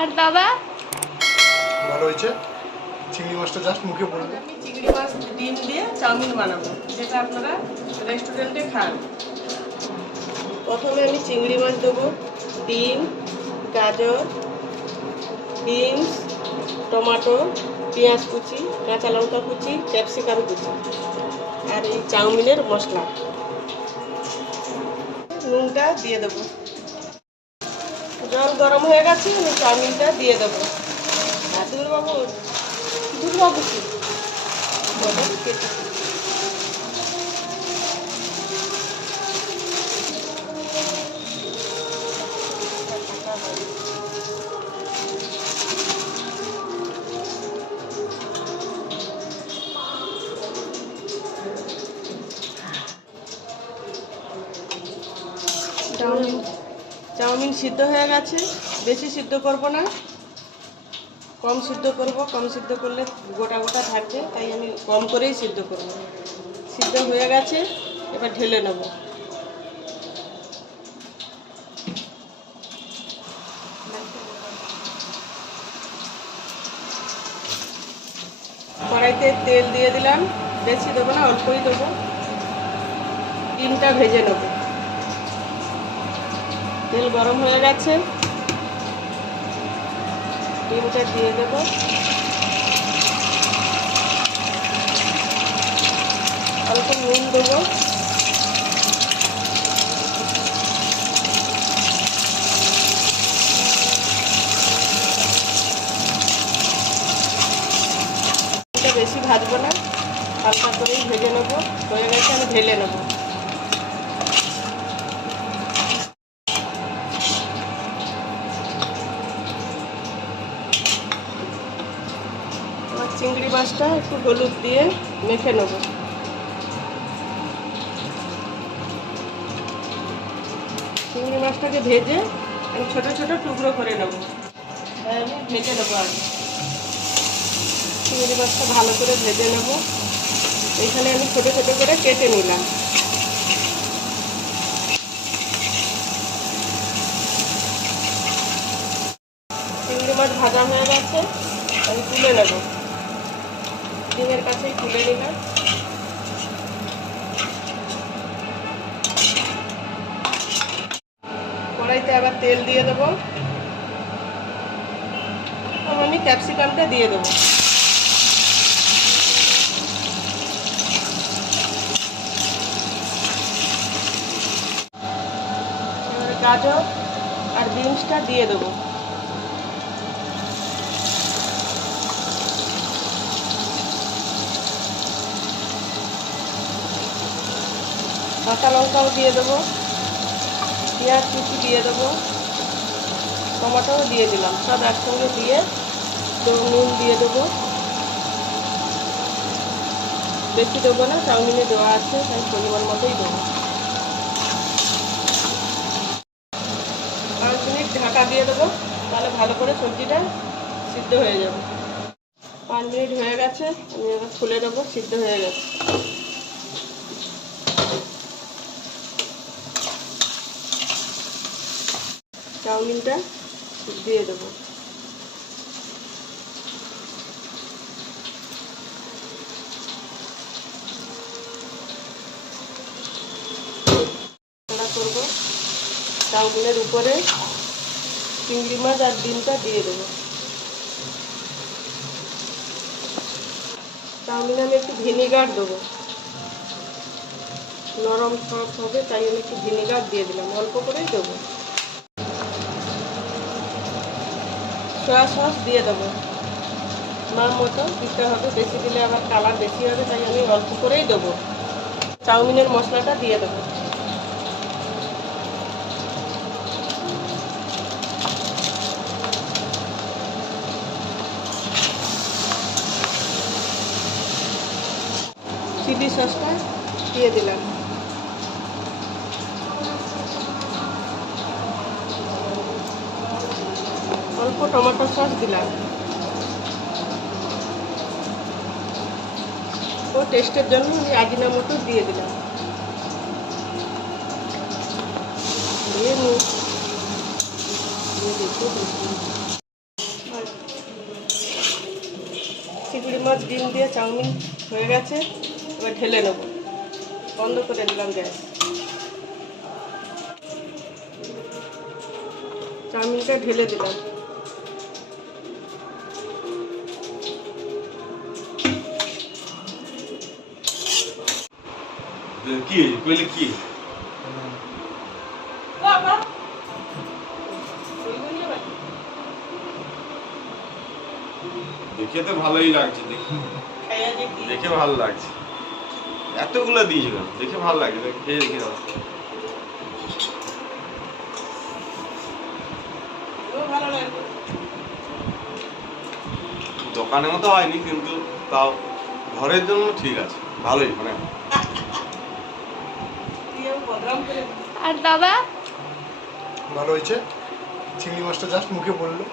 আর দাদা ভালো হয়েছে। চিংড়ি মাছটা জাস্ট মুখে পড়বে। আমি চিংড়ি মাছ ডিম দিয়ে চাউমিন বানাবো, যেটা আপনারা রেস্টুরেন্টে খান। প্রথমে আমি চিংড়ি মাছ দেবো, ডিম, গাজর, বিনস, টমেটো, পেঁয়াজ কুচি, কাঁচা লঙ্কা কুচি, ক্যাপসিকাম কুচি আর এই চাউমিনের মশলা। নুনটা দিয়ে দেবো। জল গরম হয়ে গেছে, আমি চাউমিনটা দিয়ে দেবো। আর দুর্বাবু কি কেটে চাউমিন সিদ্ধ হয়ে গেছে। বেশি সিদ্ধ করব না, কম সিদ্ধ করব। কম সিদ্ধ করলে গোটা গোটা থাকবে, তাই আমি কম করেই সিদ্ধ করব। সিদ্ধ হয়ে গেছে, এবার ঢেলে নেব। কড়াইতে তেল দিয়ে দিলাম, বেশি দেবো না, অল্পই দেবো। ডিমটা ভেজে নেব। তেল গরম হয়ে গেছে, ডিমটা দিয়ে দেব। অল্প নুন দেবো। বেশি ভাজবো না, হালকা করেই ভেজে নেবো। হয়ে গেছে, আমি ঢেলে নেবো। চিংড়ি মাছটা একটু হলুদ দিয়ে মেখে নেব। চিংড়ি মাছটাকে ভেজে আমি ছোট ছোট টুকরো করে নেব। আমি ভেজে নেবো আগে। চিংড়ি মাছটা ভালো করে ভেজে নেব। এইখানে আমি ছোট ছোট করে কেটে নিলাম। চিংড়ি মাছ ভাজা হয়ে গেছে, আমি তুলে নেব। ডিমের কাছেই তুলে নিলাম। কড়াইতে আবার তেল দিয়ে দেবো। আমি ক্যাপসিকামটা দিয়ে দেবো। গাজর আর বিনসটা দিয়ে দেবো। কাঁচা লঙ্কাও দিয়ে দেবো, পেঁয়াজ কুচি দিয়ে দেবো, টমেটোও দিয়ে দিলাম। সব একসঙ্গে দিয়ে নুন দিয়ে দেবো। বেশি দেবো না, চাউমিনে দেওয়া আছে, তাই পরিমাণ মতোই দেবো। 5 মিনিট ঢাকা দিয়ে দেবো, তাহলে ভালো করে সবজিটা সিদ্ধ হয়ে যাবে। 5 মিনিট হয়ে গেছে, আমি এবার খুলে দেবো। সিদ্ধ হয়ে গেছে। চাউমিনটা দিয়ে দেবো। করবো চাউমিনের উপরে চিংড়ি মাছ আর ডিমটা দিয়ে দেবো। চাউমিনে আমি একটু ভিনিগার দেবো, নরম সফট হবে, তাই আমি একটু ভিনিগার দিয়ে দিলাম। অল্প করেই দেবো। সয়া সস দিয়ে দেবো, মার মতো দিতে হবে। বেশি দিলে আবার কালার বেশি হবে, তাই আমি অল্প করেই দেবো। চাউমিনের মশলাটা দিয়ে দেবো। চিলি সসটা দিয়ে দিলাম। অল্প টমেটো সস দিলাম। ও টেস্টের জন্য আমি আজিনামোটো দিয়ে দিলাম। দিয়ে দেখো। মাছ ডিম দিয়ে চাউমিন হয়ে গেছে, এবার ঢেলে নেব। বন্ধ করে দিলাম গ্যাস। চাউমিনটা ঢেলে দিলাম। কি কইলে কি দেখে তো ভালোই লাগছে, দেখে ভালো লাগছে। এতগুলো দিয়েছিল, দেখে ভালো লাগছে, খেয়ে দেখে দাও। দোকানের মতো হয়নি, কিন্তু তাও ঘরের জন্য ঠিক আছে, ভালোই মানে। আর দাদা ভালো হয়েছে। চিংড়ি মাছটা জাস্ট মুখে পড়লো।